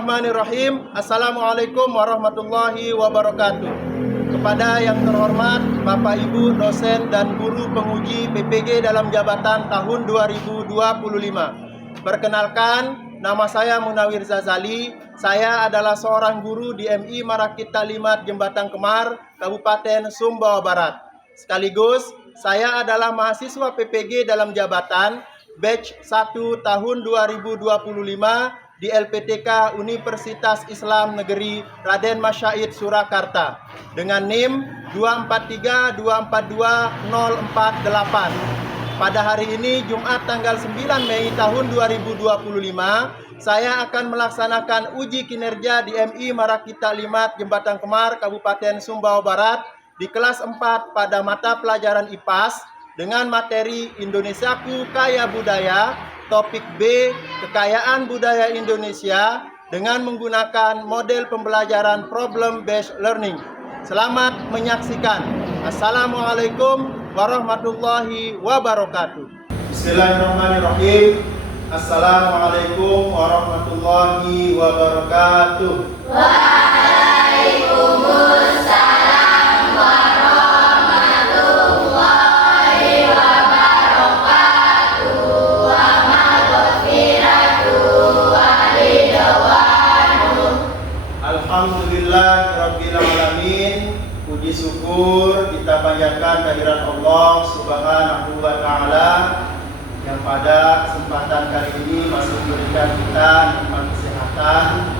Bismillahirrahmanirrahim. Assalamualaikum warahmatullahi wabarakatuh. Kepada yang terhormat Bapak Ibu dosen dan guru penguji PPG dalam jabatan tahun 2025. Perkenalkan, nama saya Munawir Zazali. Saya adalah seorang guru di MI Marakit Talimat Jembatan Kemar, Kabupaten Sumbawa Barat. Sekaligus, saya adalah mahasiswa PPG dalam jabatan batch 1 tahun 2025 di LPTK Universitas Islam Negeri Raden Masyaid Surakarta dengan NIM 243242048. Pada hari ini Jumat tanggal 9 Mei tahun 2025, saya akan melaksanakan uji kinerja di MI Marakit Talimat Jembatan Kemar Kabupaten Sumbawa Barat di kelas 4 pada mata pelajaran IPAS dengan materi Indonesiaku Kaya Budaya, topik B, Kekayaan Budaya Indonesia dengan menggunakan model pembelajaran Problem Based Learning. Selamat menyaksikan. Assalamualaikum warahmatullahi wabarakatuh. Bismillahirrahmanirrahim. Assalamualaikum warahmatullahi wabarakatuh. Waalaikumsalam warahmatullahi wabarakatuh. Wa maghfiratuh wa ridwanuh. Alhamdulillah Rabbil Alamin. Puji syukur kita panjatkan kehadirat Allah Subhanahu wa Ta'ala yang pada kesempatan kali ini masih memberikan kita nikmat kesehatan,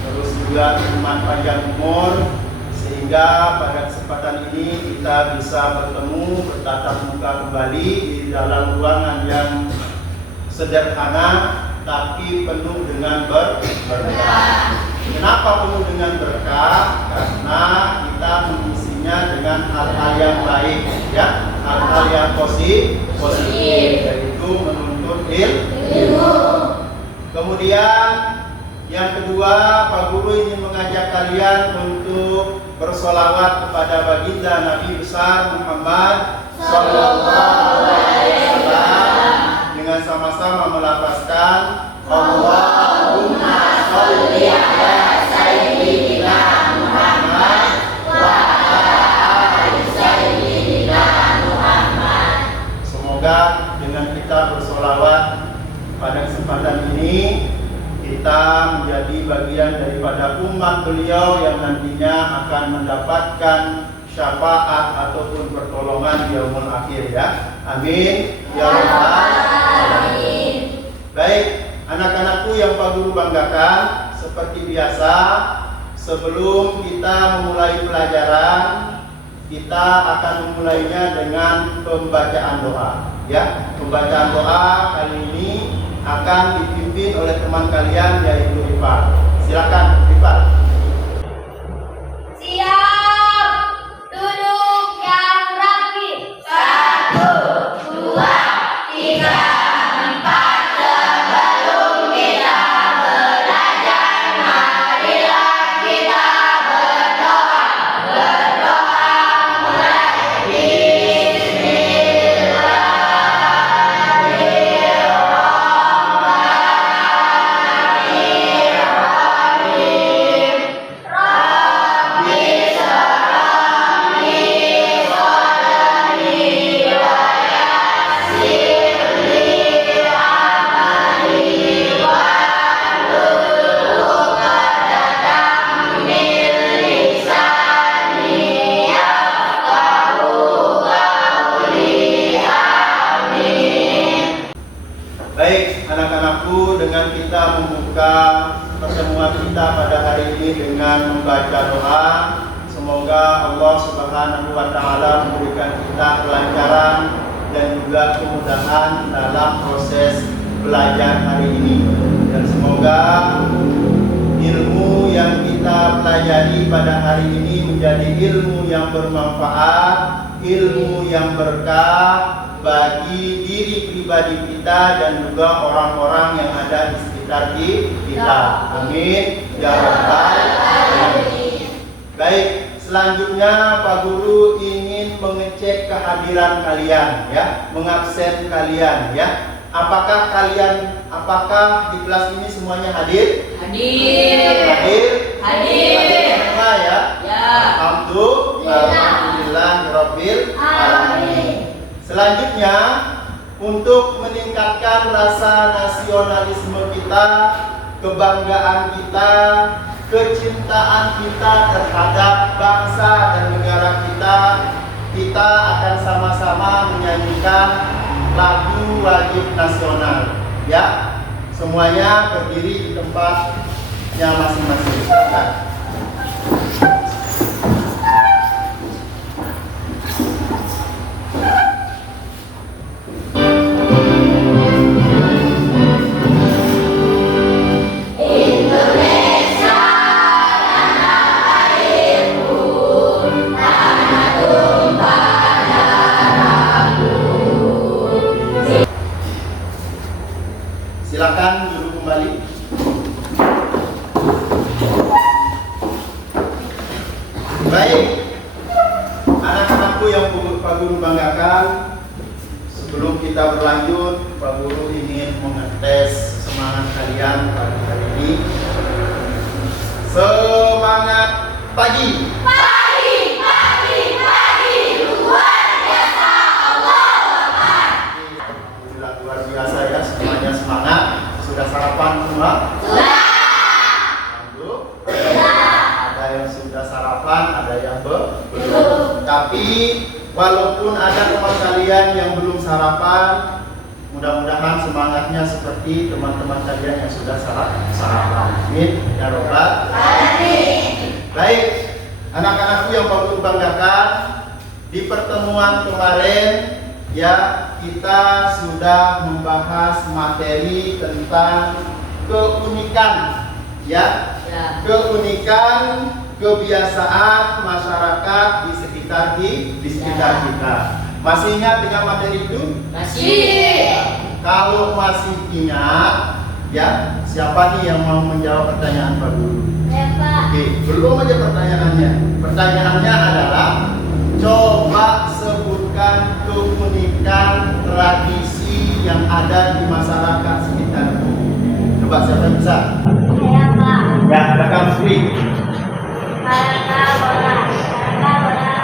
terus juga nikmat panjang umur, sehingga pada kesempatan ini kita bisa bertemu bertatap muka kembali di dalam ruangan yang sederhana tapi penuh dengan berkah. Kenapa penuh dengan berkah? Karena kita mengisinya dengan hal-hal yang baik, ya, hal-hal yang positif, yaitu menuntut ilmu. Kemudian yang kedua, Pak Guru ingin mengajak kalian untuk bersolawat kepada baginda Nabi besar Muhammad Sallallahu Alaihi Wasallam dengan sama-sama melafazkan Allahumma sholli ala sayyidina Muhammad wa ala ali sayyidina Muhammad. Semoga dengan kita bersolawat pada kesempatan ini kita menjadi bagian daripada umat beliau yang nantinya akan mendapatkan syafaat ataupun pertolongan di yaumul akhir, ya. Amin ya rabbal alamin. Baik, anak-anakku yang Pak Guru banggakan, seperti biasa sebelum kita memulai pelajaran, kita akan memulainya dengan pembacaan doa, ya. Pembacaan doa kali ini akan dipimpin oleh teman kalian yaitu Rifal. Silakan Rifal. Siap, duduk yang rapi. 1, 2, 3, 4. Sebelum kita belajar, marilah kita berdoa. Berdoa mulai. Baik, anak-anakku, dengan kita membuka pertemuan kita pada hari ini dengan membaca doa, semoga Allah Subhanahu wa Ta'ala memberikan kita kelancaran dan juga kemudahan dalam proses belajar hari ini, dan semoga ilmu yang kita pelajari pada hari ini menjadi ilmu yang bermanfaat, ilmu yang berkah bagi diri pribadi kita dan juga orang-orang yang ada di sekitar kita. Amin ya rabbal alamin. Baik, selanjutnya Pak Guru ingin mengecek kehadiran kalian, ya, mengabsen kalian, ya. Apakah di kelas ini semuanya hadir? Hadir. Hadir? Hadir. Semua ya? Ya. Alhamdulillahirabbil alamin. Selanjutnya, untuk meningkatkan rasa nasionalisme kita, kebanggaan kita, kecintaan kita terhadap bangsa dan negara kita, kita akan sama-sama menyanyikan lagu wajib nasional. Ya, semuanya berdiri di tempatnya masing-masing. Silakan. Silakan duduk kembali. Baik, anak-anakku yang Pak Guru banggakan, sebelum kita berlanjut, Pak Guru ingin mengetes semangat kalian pada hari ini. Semangat pagi. Pagi, pagi, pagi, luar biasa, Allah Akbar. Sudah luar biasa ya, semuanya semangat. Sudah sarapan semua? Sudah. Ada yang sudah sarapan, ada yang belum. Tapi walaupun ada teman kalian yang belum sarapan, mudah-mudahan semangatnya seperti teman-teman kalian yang sudah sarapan. Amin ya robbal alamin. Baik, anak-anakku yang Pak Guru banggakan, di pertemuan kemarin ya kita sudah membahas materi tentang keunikan ya, keunikan kebiasaan masyarakat di sekitar kita. Masih ingat dengan materi itu? Masih. Kalau masih ingat, ya siapa nih yang mau menjawab pertanyaan Pak Guru? Ya, Pak. Oke, belum aja pertanyaannya. Pertanyaannya adalah coba sebutkan keunikan tradisi yang ada di masyarakat sekitar. Coba siapa yang bisa? Ya, Pak. Ya, rekam screen. Karena bola adalah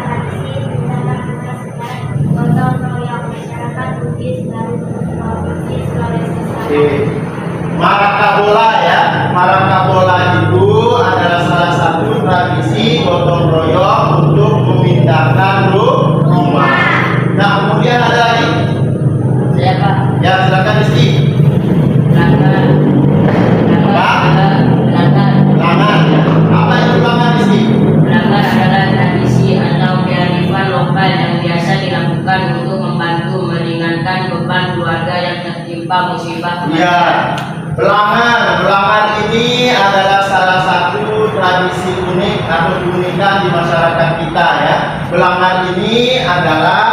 tradisi dalam sejarah gotong royong masyarakat Bugis dan Provinsi Sulawesi Oke. Selatan. Marakabola ya. Marakabola itu adalah salah satu tradisi gotong royong untuk memindahkan rumah. Nah, kemudian ada lagi. Saya, Pak. Ya, silakan Rizky. Langan. Apa itu langan Rizky? Pelanggar adalah tradisi atau kearifan lokal yang biasa dilakukan untuk membantu meringankan beban keluarga yang tertimpa musibah Ya, kematian. belangan ini adalah salah satu tradisi unik atau keunikan di masyarakat kita ya. Belangan ini adalah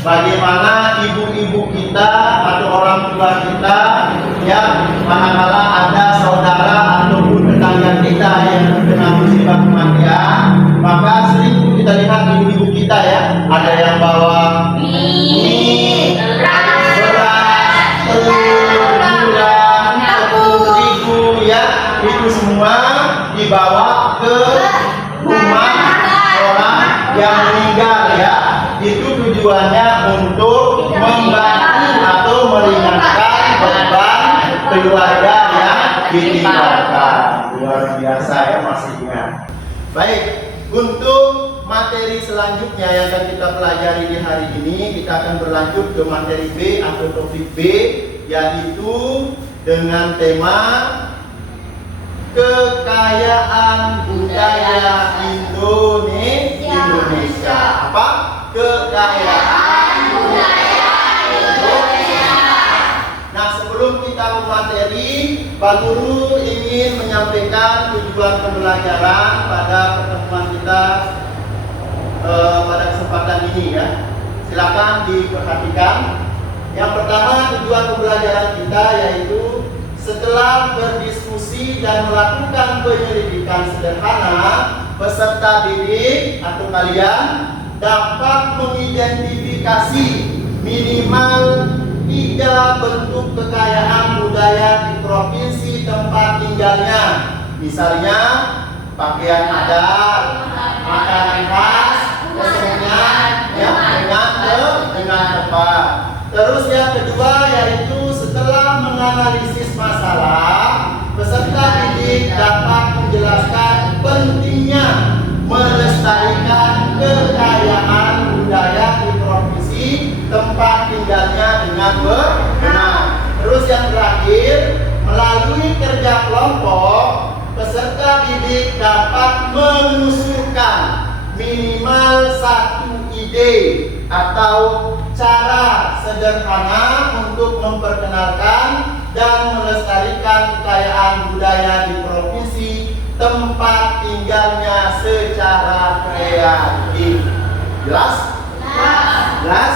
bagaimana ibu-ibu kita atau orang tua kita ya, manakala ada saudara ataupun tetangga kita yang terkena musibah kematian, maka sering kita lihat ibu-ibu kita ya, ada yang bawa mie, beras, telur, gula, tepung terigu ya, itu semua dibawa ke rumah orang yang meninggal ya. Itu tujuannya untuk membantu atau meringankan beban keluarga yang ditinggalkan. Luar biasa ya, masih ingat. Baik, untuk materi selanjutnya yang akan kita pelajari di hari ini, kita akan berlanjut ke materi B atau topik B, yaitu dengan tema kekayaan budaya Indonesia. Apa? Kekayaan budaya Indonesia. Nah, sebelum kita ke materi, Pak Guru ingin menyampaikan tujuan pembelajaran pada pertemuan kita pada kesempatan ini ya. Silakan diperhatikan. Yang pertama, tujuan pembelajaran kita yaitu setelah berdiskusi dan melakukan penyelidikan sederhana, peserta didik atau kalian dapat mengidentifikasi minimal 3 bentuk kekayaan budaya di provinsi tempat tinggalnya. Misalnya pakaian adat, makanan khas, kesenian yang dengan tepat. Terus yang kedua yaitu setelah menganalisis masalah, peserta didik dapat menjelaskan pentingnya melestarikan kekayaan budaya di provinsi tempat tinggalnya dengan benar. Terus yang terakhir, melalui kerja kelompok, peserta didik dapat mengusulkan minimal 1 ide atau cara sederhana untuk memperkenalkan dan melestarikan kekayaan budaya di provinsi tempat tinggalnya secara kreatif. Jelas? Jelas?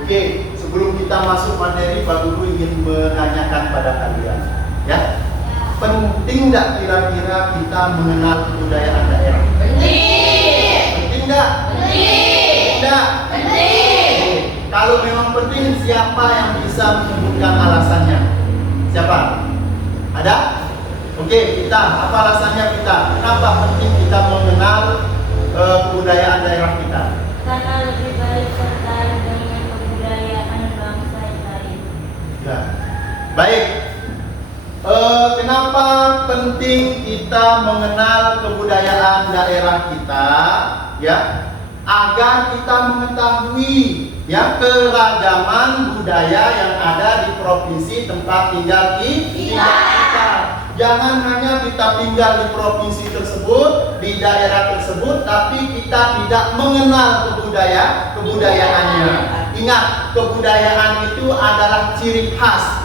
Oke, sebelum kita masuk materi, Pak Guru ingin menanyakan pada kalian, ya. Penting nggak kira-kira kita mengenal kebudayaan daerah? Penting nggak? Tidak. Kalau memang penting, siapa yang bisa menyebutkan alasannya? Siapa? Ada? Oke, kita. Apa alasannya kita? Kenapa penting kita mengenal kebudayaan daerah kita? Karena lebih baik tertarik dengan kebudayaan bangsa yang lain. Ya. Baik. Kenapa penting kita mengenal kebudayaan daerah kita? Ya. Agar kita mengetahui ya keragaman budaya yang ada di provinsi tempat tinggal kita. Jangan hanya kita tinggal di provinsi tersebut, di daerah tersebut, tapi kita tidak mengenal kebudayaannya. Ingat, kebudayaan itu adalah ciri khas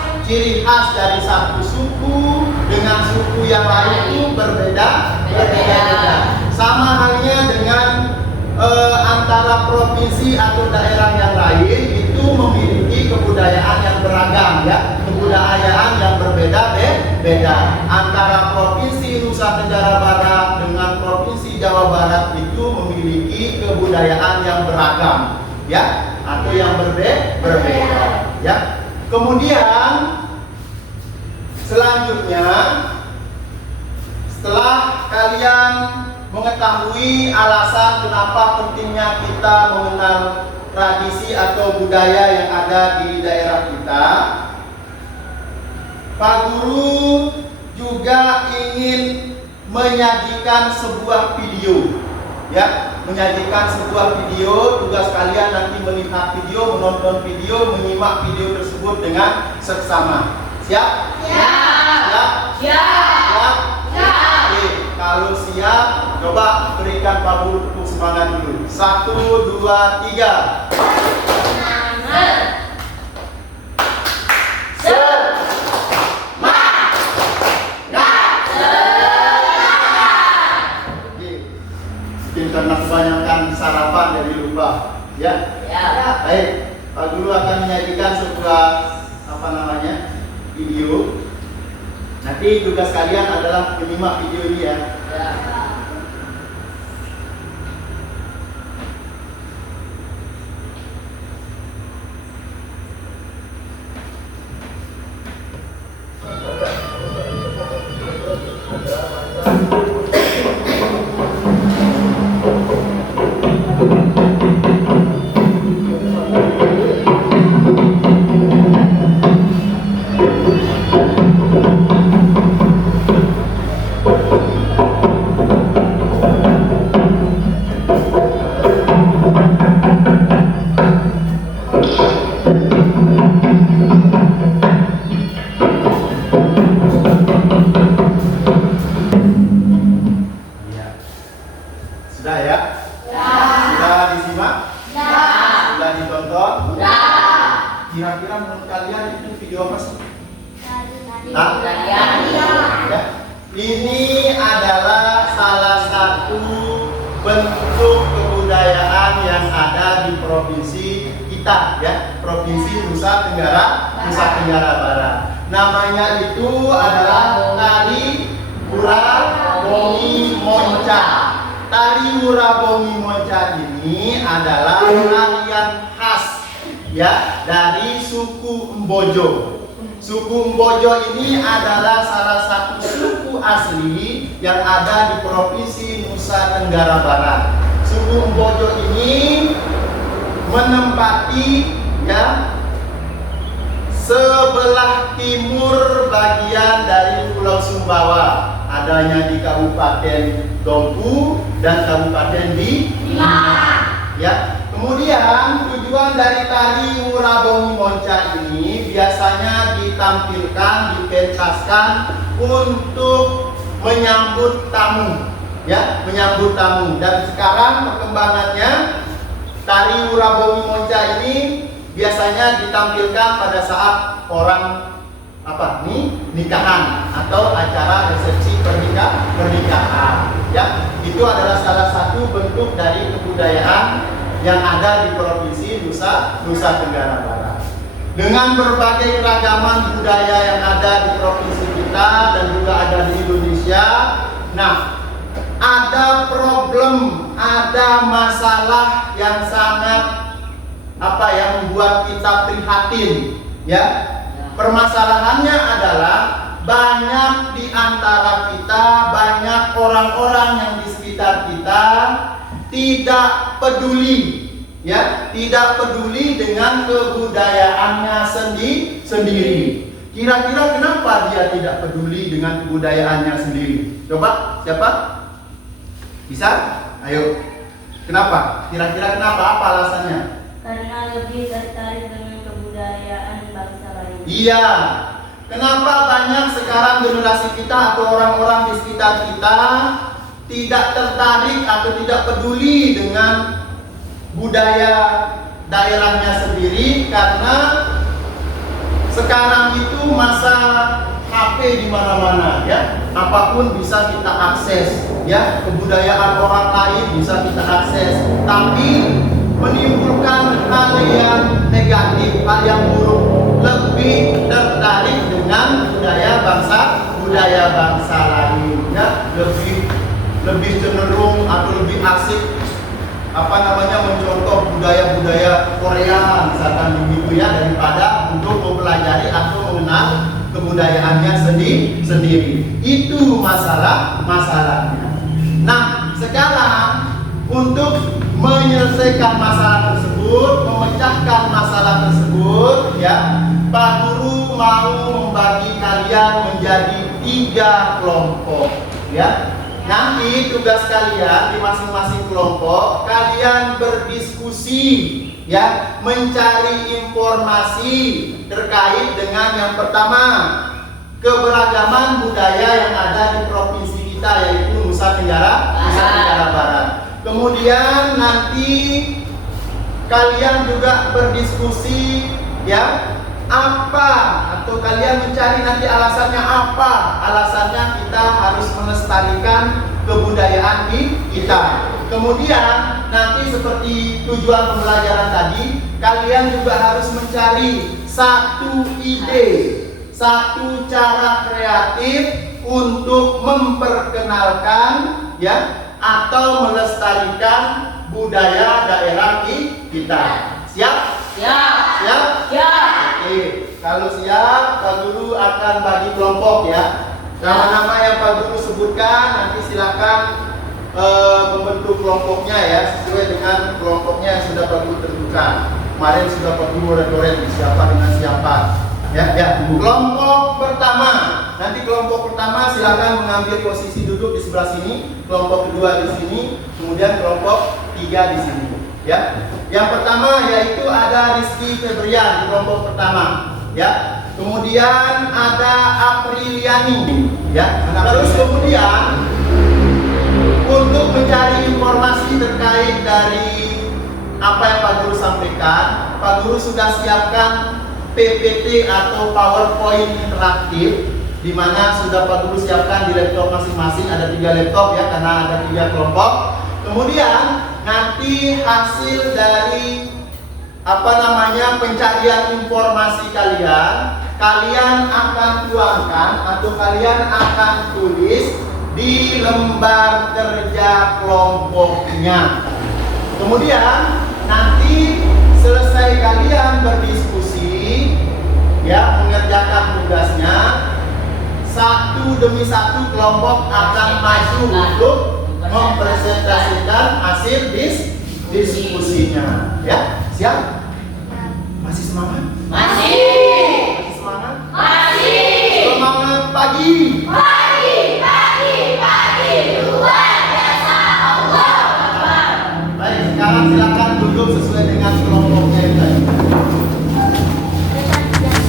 dari satu suku dengan suku yang lain itu berbeda. Sama halnya dengan antara provinsi atau daerah yang lain itu memiliki kebudayaan yang beragam, ya, kebudayaan yang berbeda-beda. Antara provinsi Nusa Tenggara Barat dengan provinsi Jawa Barat itu memiliki kebudayaan yang beragam, ya, atau yang berbeda, ya. Kemudian selanjutnya, setelah kalian mengetahui alasan kenapa pentingnya kita mengenal tradisi atau budaya yang ada di daerah kita, Pak Guru juga ingin menyajikan sebuah video, ya, menyajikan sebuah video. Tugas kalian nanti melihat video, menonton video, menyimak video tersebut dengan seksama. Siap? Siap? Siap? Oke, kalau siap, coba berikan Pak Guru tepuk semangat dulu. 1, 2, 3. Karena kebanyakan sarapan jadi lupa, ya. Baik, Pak Guru akan menyajikan sebuah video. Nanti tugas kalian adalah menyimak video ini, ya. Sudah, ya? Sudah disimak? Sudah ditonton? Kira-kira menurut kalian itu video apa sih? Ya. Ini adalah salah satu bentuk kebudayaan yang ada di provinsi kita, ya, provinsi Nusa Tenggara Barat. Namanya itu adalah tari Wurabongi Monca. Tari Wurabongi Monca ini adalah tarian khas ya, dari suku Mbojo. Suku Mbojo ini adalah salah satu suku asli yang ada di Provinsi Nusa Tenggara Barat. Suku Mbojo ini menempati ya sebelah timur bagian dari Pulau Sumbawa, adanya di Kabupaten Dompu dan Kabupaten Bima. Ya. Kemudian tujuan dari tari Wurabongi Monca ini biasanya ditampilkan, dipentaskan untuk menyambut tamu, ya, menyambut tamu. Dan sekarang perkembangannya tari Wurabongi Monca ini biasanya ditampilkan pada saat orang nikahan atau acara resepsi pernikahan. Ya, itu adalah salah satu bentuk dari kebudayaan yang ada di Provinsi Nusa Tenggara Barat. Dengan berbagai keragaman budaya yang ada di provinsi kita dan juga ada di Indonesia, nah, ada problem, ada masalah yang sangat membuat kita prihatin, ya. Permasalahannya adalah banyak di antara kita, banyak orang-orang yang di sekitar kita tidak peduli, ya, tidak peduli dengan kebudayaannya sendiri. Kira-kira kenapa dia tidak peduli dengan kebudayaannya sendiri? Coba, siapa? Bisa? Ayo. Kenapa? Kira-kira kenapa? Apa alasannya? Karena lebih tertarik dengan kebudayaan bangsa lain. Iya. Kenapa banyak sekarang generasi kita atau orang-orang di sekitar kita tidak tertarik atau tidak peduli dengan budaya daerahnya sendiri? Karena sekarang itu masa HP di mana-mana, ya. Apapun bisa kita akses, ya. Kebudayaan orang lain bisa kita akses, tapi menimbulkan hal yang negatif, hal yang buruk. Lebih tertarik dengan budaya bangsa lain, ya. Lebih cenderung atau lebih asik mencontoh budaya Korea misalkan begitu, ya, daripada untuk mempelajari atau mengenal kebudayaannya sendiri. Itu masalahnya. Nah, sekarang untuk menyelesaikan masalah tersebut, memecahkan masalah tersebut, ya, Pak Guru mau membagi kalian menjadi 3 kelompok, ya. Nanti tugas kalian di masing-masing kelompok, kalian berdiskusi, ya, mencari informasi terkait dengan yang pertama, keberagaman budaya yang ada di provinsi kita, yaitu Nusa Tenggara Barat. Kemudian nanti kalian juga berdiskusi, ya, atau kalian mencari nanti alasannya apa? Alasannya kita harus melestarikan kebudayaan kita. Kemudian nanti seperti tujuan pembelajaran tadi, kalian juga harus mencari satu ide, satu cara kreatif untuk memperkenalkan, ya, atau melestarikan budaya daerah kita. Siap? Siap? Oke, kalau siap, Pak Guru akan bagi kelompok, ya. Nama-nama yang Pak Guru sebutkan nanti silakan membentuk kelompoknya, ya, sesuai dengan kelompoknya yang sudah Pak Guru tentukan. Kemarin sudah Pak Guru rekoren siapa dengan siapa. Ya. Kelompok pertama. Nanti kelompok pertama silakan mengambil posisi duduk di sebelah sini, kelompok kedua di sini, kemudian kelompok 3 di sini, ya. Yang pertama yaitu ada Rizky Febrian di kelompok pertama, ya. Kemudian ada Apriliani, ya. Terus kemudian untuk mencari informasi terkait dari apa yang Pak Guru sampaikan, Pak Guru sudah siapkan PPT atau PowerPoint interaktif, di mana sudah Pak Guru siapkan di laptop masing-masing, ada 3 laptop, ya, karena ada 3 kelompok. Kemudian nanti hasil dari pencarian informasi kalian akan tuangkan atau kalian akan tulis di lembar kerja kelompoknya. Kemudian nanti selesai kalian berdiskusi, ya, mengerjakan tugasnya, satu demi satu kelompok akan maju untuk mempresentasikan hasil diskusinya. Ya, siap? Masih semangat? Masih semangat? Semangat pagi. Luar biasa, Allah Akbar. Baik, sekarang silakan duduk sesuai dengan kelompoknya yang tadi.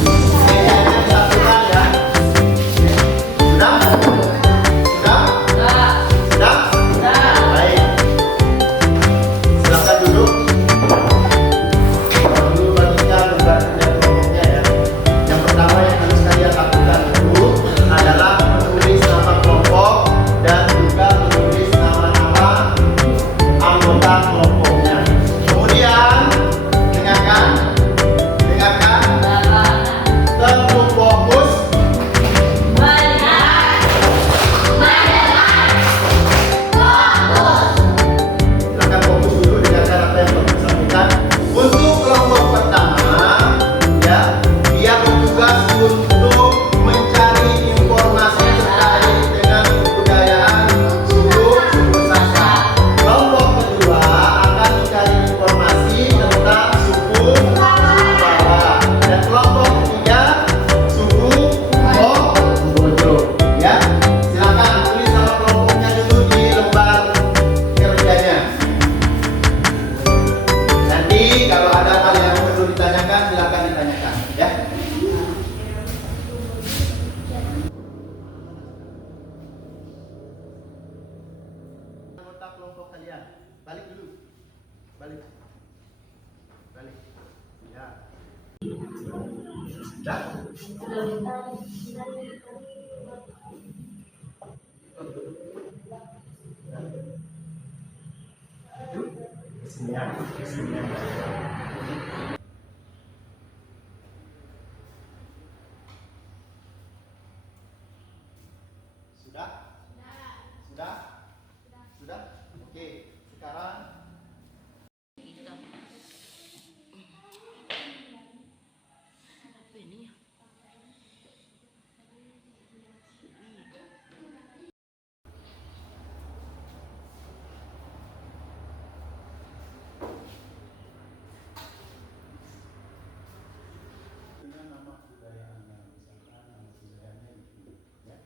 Mejanya disatukan ya. Sudah? Baik. Silakan duduk. Dulu bagikan tugasnya kelompoknya ya. Yang pertama yang harus kalian lakukan itu adalah menulis nama kelompok dan juga menulis nama-nama anggota kelompoknya. Kemudian dengarkan, teguh fokus, silakan fokus dulu dengarkan apa yang Bapak sampaikan. Untuk kelompok pertama, ya, dia bertugas untuk mencari informasi terkait dengan kebudayaan suku Sasak. Kelompok kedua akan mencari informasi tentang suku Bawah. Dan kelompok ketiga suku Bojo. Ya, silakan tulis nama kelompoknya dulu di lembar kerjanya. Nanti kalau ada hal yang perlu ditanyakan, silakan ditanyakan. Ya. Anggota kelompok kalian, balik dulu. Balik. Ya. Sudah? Kesinian. Sudah? Oke, sekarang dengan nama kebudayaan yang misalkan nama kebudayanya itu, ya.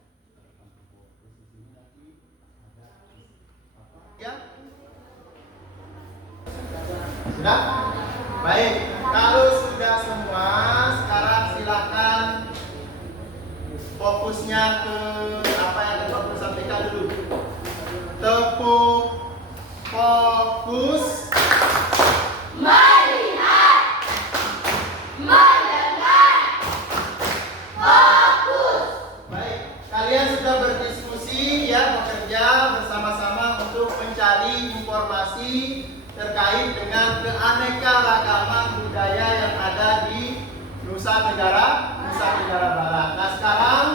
Terus di sini nanti ada apa? Ya. Sudah? Baik, kalau sudah semua, sekarang silakan fokusnya ke apa yang akan Bapak sampaikan dulu. Tepuk fokus. Baik, kalian sudah berdiskusi ya, bekerja bersama-sama untuk mencari informasi terkait dengan keanekaragaman budaya yang ada di Nusa Tenggara Barat. Nah, sekarang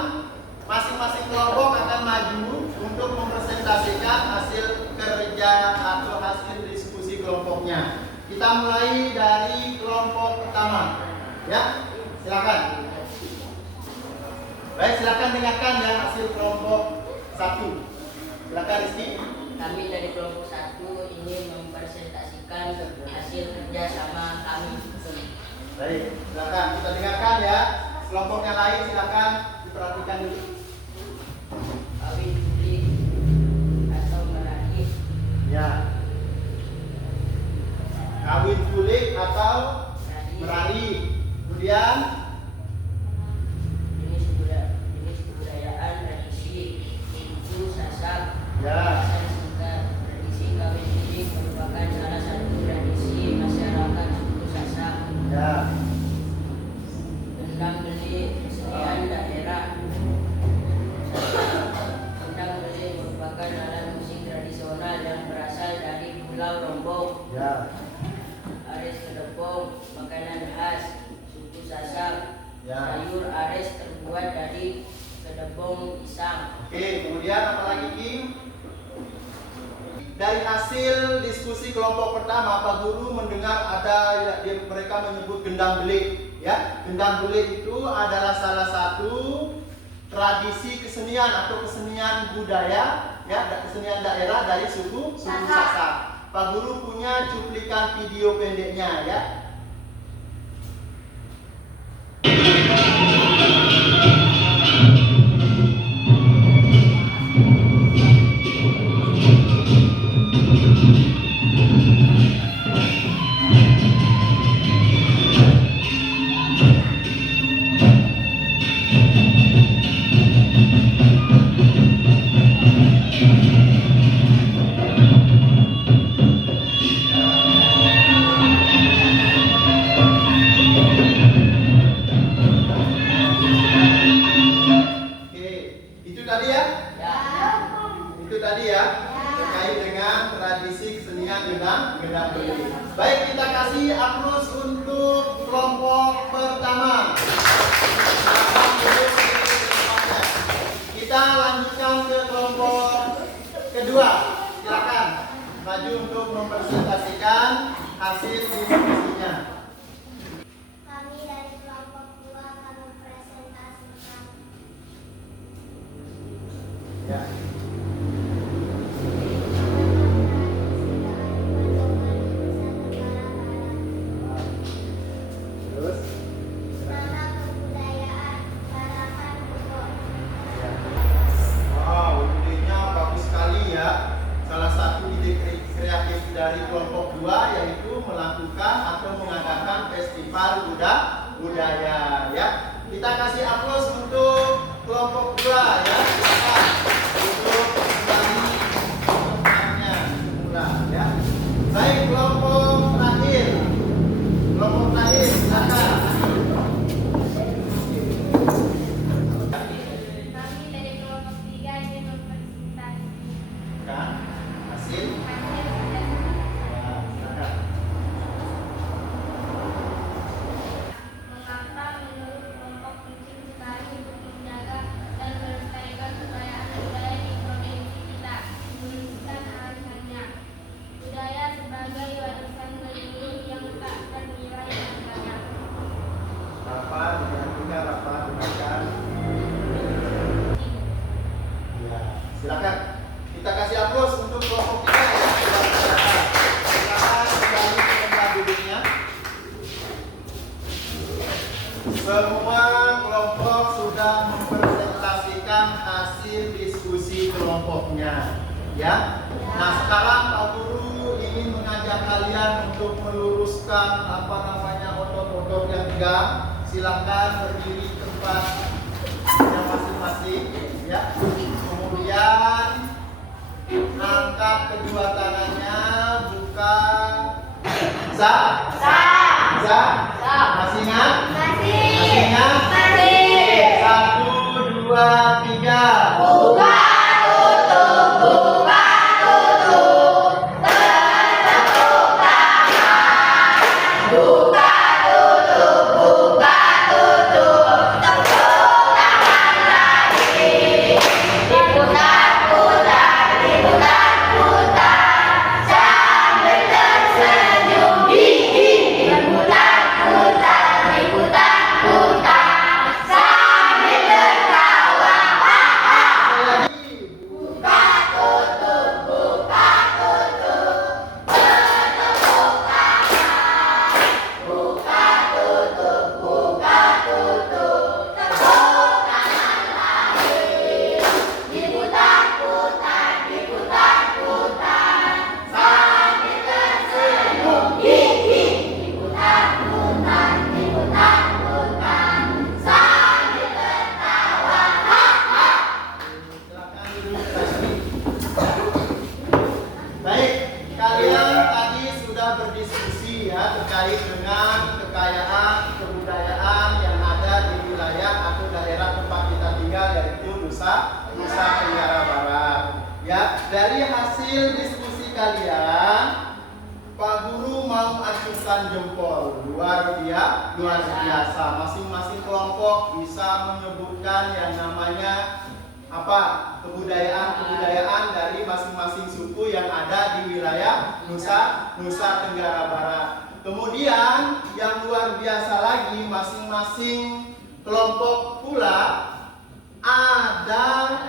masing-masing kelompok akan maju untuk mempresentasikan hasil kerja atau hasil diskusi kelompoknya. Kita mulai dari kelompok pertama. Ya, silakan. Baik, silakan dengarkan ya hasil kelompok 1. Silakan Rizky. Kami dari kelompok 1 ingin mempresentasikan hasil kerja sama kami. Baik, silakan kita dengarkan ya. Kelompok yang lain silakan diperhatikan dulu. Kawin kulit atau meraih. Ya. Kawin kulit atau merari. Kemudian jenis kebudayaan tradisi suku Sasak. ya. Tradisi kawin kulit merupakan salah satu tradisi masyarakat suku Sasak. Ya. Tentang beli kesenian daerah. Tentang beli merupakan alat musik tradisional yang berasal dari Pulau Lombok. Ya. Ares kedepong, makanan khas suku Sasak. Ya. Sayur ares terbuat dari kedepong pisang. Oke, kemudian apa lagi Ki? dari hasil diskusi kelompok pertama, Pak Guru mendengar ada mereka menyebut gendang belik. Ya, gendang belik itu adalah salah satu tradisi kesenian atau kesenian budaya, ya, kesenian daerah dari suku Sasak. Pak Guru punya cuplikan video pendeknya, ya. Baik, kita kasih aplaus untuk kelompok pertama. Kita lanjutkan ke kelompok kedua. Silakan maju untuk mempresentasikan hasil diskusinya. Kami dari kelompok 2 akan mempresentasikan. Ya. Dari kelompok 2 yaitu melakukan atau mengadakan festival budaya, ya. Kita kasih aplaus untuk kelompok 2, ya. Untuk mengulangi pertanyaannya semula, ya. Baik, kelompok terakhir. Kelompok terakhir, silakan. Kami dari kelompok 3 ingin mempresentasikan Hasil. mengapa menurut kelompok penting sekali untuk menjaga dan melestarikan kekayaan budaya di provinsi kita. Menuliskan alasannya. Budaya sebagai warisan leluhur yang tak ternilai harganya. Apa? Dengar apa? Dengarkan. Ya, silakan. Kita kasih aplaus untuk kelompok 3, ya. Silakan kembali ke tempat duduknya. Semua kelompok sudah mempresentasikan hasil diskusi kelompoknya, ya. Nah, sekarang Pak Guru ingin mengajak kalian untuk meluruskan otot-otot yang tegak. Silakan berdiri di tempat yang masing-masing, ya. Kemudian angkat kedua tangannya, buka. Masih ingat? Masih ingat? Masih. 1, 2, 3. Buka, tutup, buka, tutup. Bertepuk tangan. Buka, tutup, buka, tutup. Tepuk tangan lagi. Diputar-putar, diputar-putar. Sambil tersenyum. Diputar-putar, diputar-putar. Sambil tertawa. Buka, tutup, buka, tutup. Bertepuk tangan. Buka, tutup, buka, tutup. Tepuk tangan lagi. Diputar-putar, diputar-putar. Sambil tersenyum. Diputar-putar, diputar-putar. Sambil tertawa. Silakan duduk lagi. Baik, kalian tadi sudah berdiskusi, ya, terkait dengan kekayaan kebudayaan yang ada di wilayah atau daerah tempat kita tinggal, yaitu Nusa Tenggara Barat. Ya, dari hasil diskusi kalian, Pak Guru mau acungkan jempol. Luar biasa. Masing-masing kelompok bisa menyebutkan yang namanya apa kebudayaan dari masing-masing suku yang ada di wilayah Nusa Tenggara Barat. Kemudian yang luar biasa lagi, masing-masing kelompok pula ada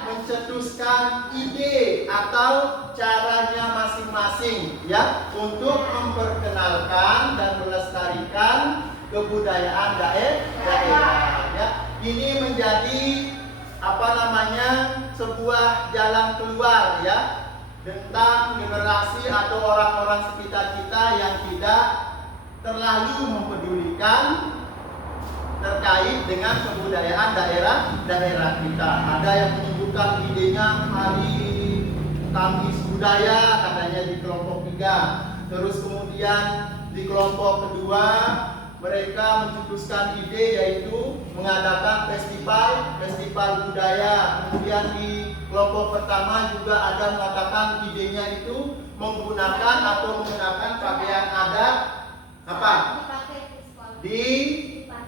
mencetuskan ide atau caranya masing-masing ya untuk memperkenalkan dan melestarikan kebudayaan daerah ya. Ini menjadi sebuah jalan keluar ya tentang generasi atau orang-orang sekitar kita yang tidak terlalu mempedulikan terkait dengan kebudayaan daerah kita. Ada yang menyebutkan idenya hari Kamis budaya katanya di kelompok 3. Terus kemudian di kelompok kedua mereka mencetuskan ide yaitu mengadakan festival budaya. Kemudian di kelompok pertama juga ada mengatakan idenya itu menggunakan pakaian adat di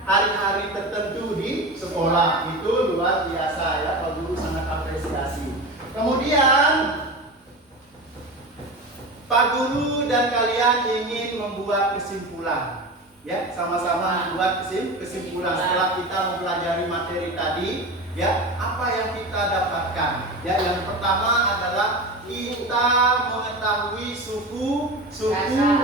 hari-hari tertentu di sekolah. Itu luar biasa ya, Pak Guru sangat apresiasi. Kemudian Pak Guru dan kalian ingin membuat kesimpulan. Ya, sama-sama membuat kesimpulan setelah kita mempelajari materi tadi, ya, apa yang kita dapatkan? Ya, yang pertama adalah kita mengetahui suku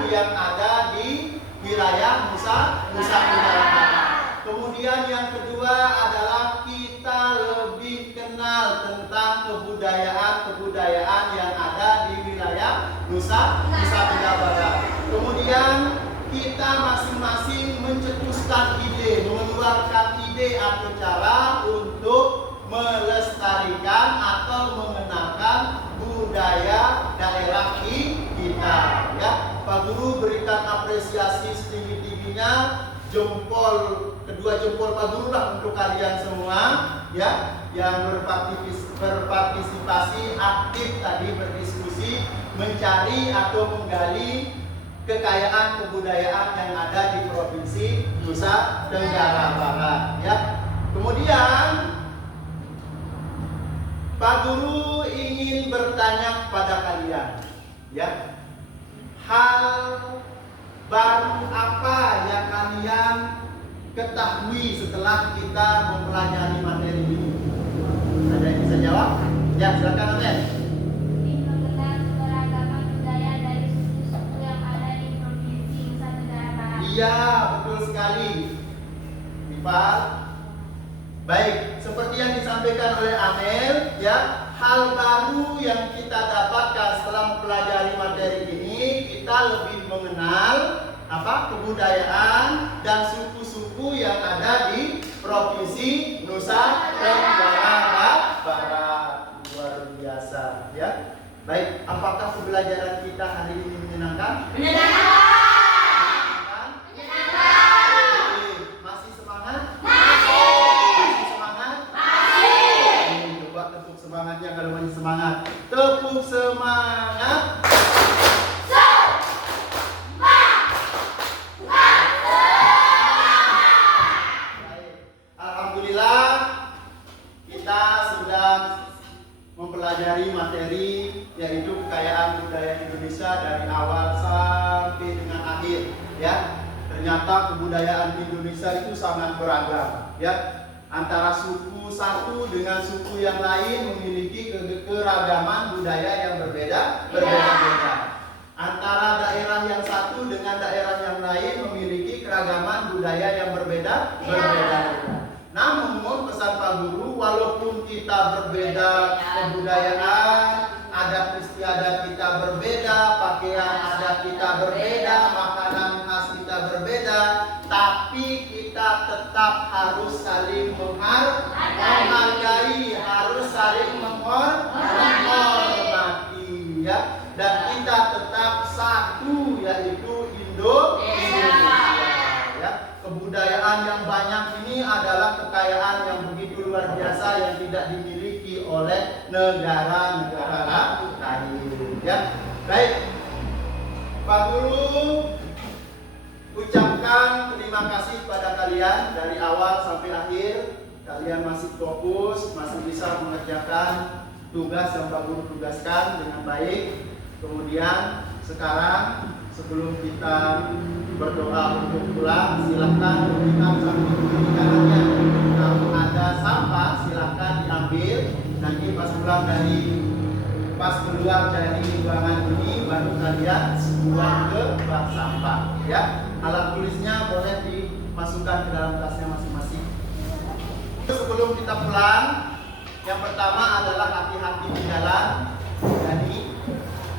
yang ada di wilayah Nusa Tenggara Barat. Kemudian yang kedua adalah kita lebih kenal tentang kebudayaan yang ada di wilayah Nusa Tenggara Barat. Kemudian kita masing-masing mencetuskan ide, mengeluarkan ide atau cara untuk melestarikan atau mengenalkan budaya daerah kita. Ya, Pak Guru berikan apresiasi setinggi-tingginya, kedua jempol Pak Guru lah untuk kalian semua, ya, yang berpartisipasi aktif tadi berdiskusi, mencari atau menggali kekayaan kebudayaan yang ada di Provinsi Nusa Tenggara Barat ya. Kemudian Pak Guru ingin bertanya kepada kalian ya, hal baru apa yang kalian ketahui setelah kita mempelajari materi ini? Ada yang bisa jawab? Ya, silakan Amen. Iya, betul sekali. Iqbal. Baik, seperti yang disampaikan oleh Amel, ya, hal baru yang kita dapatkan setelah mempelajari materi ini, kita lebih mengenal kebudayaan dan suku-suku yang ada di Provinsi Nusa Tenggara Barat. Luar biasa, ya. Baik, apakah pembelajaran kita hari ini menyenangkan? Menyenangkan. Masih semangat? Semangatnya kalau masih semangat. Tepuk semangat. Alhamdulillah kita sudah mempelajari materi yaitu kekayaan budaya Indonesia dari awal sampai dengan akhir ya. Ternyata kebudayaan Indonesia itu sangat beragam ya. Antara suku satu dengan suku yang lain memiliki keragaman budaya yang berbeda-beda. Antara daerah yang satu dengan daerah yang lain memiliki keragaman budaya yang berbeda-beda. Namun pesan Pak Guru, walaupun kita berbeda kebudayaan, adat istiadat kita berbeda, pakaian adat kita berbeda, makanan khas kita berbeda, tapi kita tetap harus saling menghargai, harus saling menghormati, ya. Dan kita tetap satu, yaitu Indonesia. Ya. Kebudayaan yang banyak ini adalah kekayaan yang begitu luar biasa yang tidak dimiliki oleh negara-negara lain. Ya. Baik, Pak Guru ucapkan terima kasih pada kalian dari awal sampai akhir kalian masih fokus, masih bisa mengerjakan tugas yang Pak Guru tugaskan dengan baik. Kemudian sekarang sebelum kita berdoa untuk pulang, silakan memberikan sambil kiri kanannya. Kalau ada sampah silakan diambil. Nanti pas keluar dari ruangan ini baru kalian buang ke bak sampah. Ya, alat tulisnya boleh dimasukkan ke dalam tasnya masing-masing. Sebelum kita pulang, yang pertama adalah hati-hati di jalan. Jadi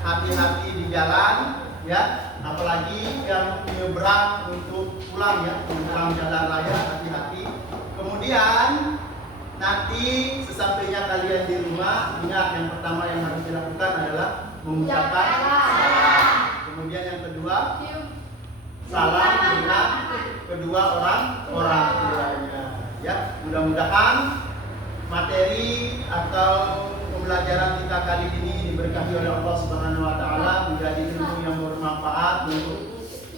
hati-hati di jalan, ya. Apalagi yang menyeberang untuk pulang, ya, menyeberang jalan raya, hati-hati. Kemudian nanti sesampainya kalian di rumah, ingat yang pertama yang harus dilakukan adalah mengucapkan salam. Kemudian yang kedua, salam dengan kedua orang tuanya. Ya, mudah-mudahan materi atau pembelajaran kita kali ini diberkahi oleh Allah Subhanahu wa taala, menjadi ilmu yang bermanfaat untuk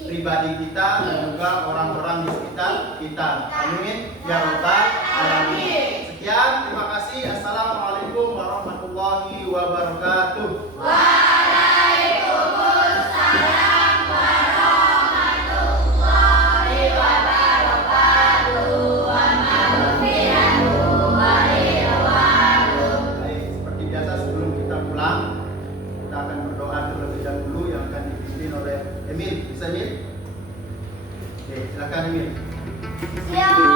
pribadi kita dan juga orang-orang di sekitar kita. Amin ya rabbal alamin. Sekian, terima kasih. Assalamualaikum warahmatullahi wabarakatuh. Waalaikumsalam warahmatullahi wabarakatuh. Wa maghfiratuhu wa ridwanuh. Baik, seperti biasa sebelum kita pulang, kita akan berdoa terlebih dahulu yang akan dipimpin oleh Emil. Bisa Emil? Oke, silakan Emil. Siap.